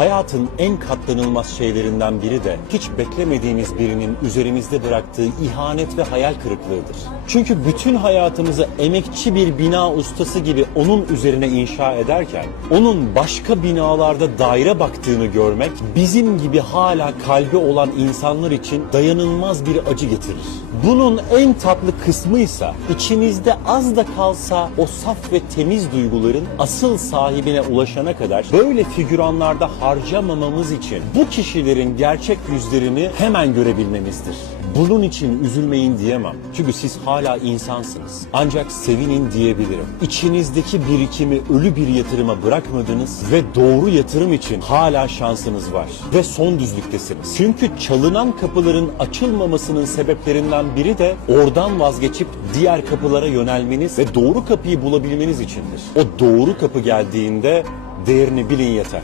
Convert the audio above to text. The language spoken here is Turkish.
Hayatın en katlanılmaz şeylerinden biri de hiç beklemediğimiz birinin üzerimizde bıraktığı ihanet ve hayal kırıklığıdır. Çünkü bütün hayatımızı emekçi bir bina ustası gibi onun üzerine inşa ederken onun başka binalarda daire baktığını görmek bizim gibi hala kalbi olan insanlar için dayanılmaz bir acı getirir. Bunun en tatlı kısmıysa içimizde az da kalsa o saf ve temiz duyguların asıl sahibine ulaşana kadar böyle figüranlarda harcamamamız için bu kişilerin gerçek yüzlerini hemen görebilmemizdir. Bunun için üzülmeyin diyemem. Çünkü siz hala insansınız. Ancak sevinin diyebilirim. İçinizdeki birikimi ölü bir yatırıma bırakmadınız ve doğru yatırım için hala şansınız var. Ve son düzlüktesiniz. Çünkü çalınan kapıların açılmamasının sebeplerinden biri de oradan vazgeçip diğer kapılara yönelmeniz ve doğru kapıyı bulabilmeniz içindir. O doğru kapı geldiğinde değerini bilin yeter.